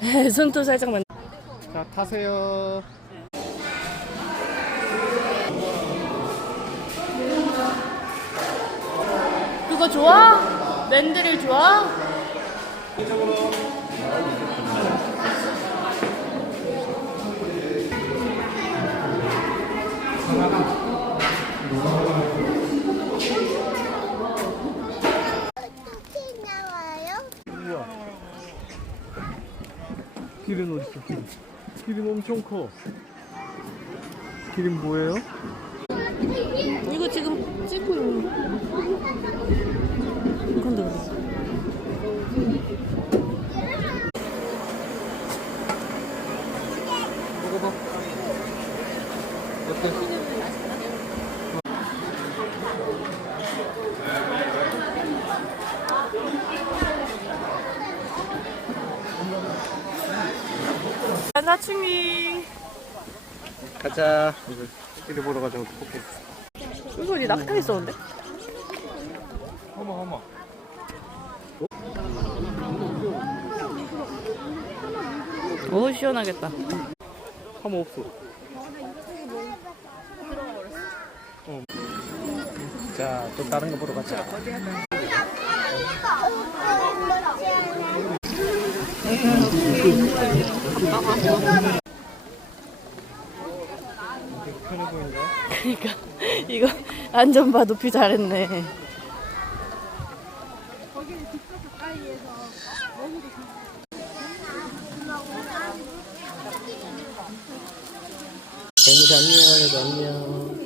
손도 살짝만. 자 타세요. 그거 좋아? 맨드릴 좋아? 어떻게 나와요? 우와. 길은 어디 있어? 길. 길은 엄청 커. 길은 뭐예요? 이거 지금 찍고 있는 거. 이건 들어. 먹어봐. 어때? 사춘기. 가자. 길을 보러 가자. 어떡해. 이거 어디 낙타 있었는데? 어머 어머. 오 시원하겠다. 하모 없어. 어. 자, 또 다른 거 보러 가자. 보인다. 그러니까 이거 안전바 높이 잘했네. 너무 안녕, 안녕.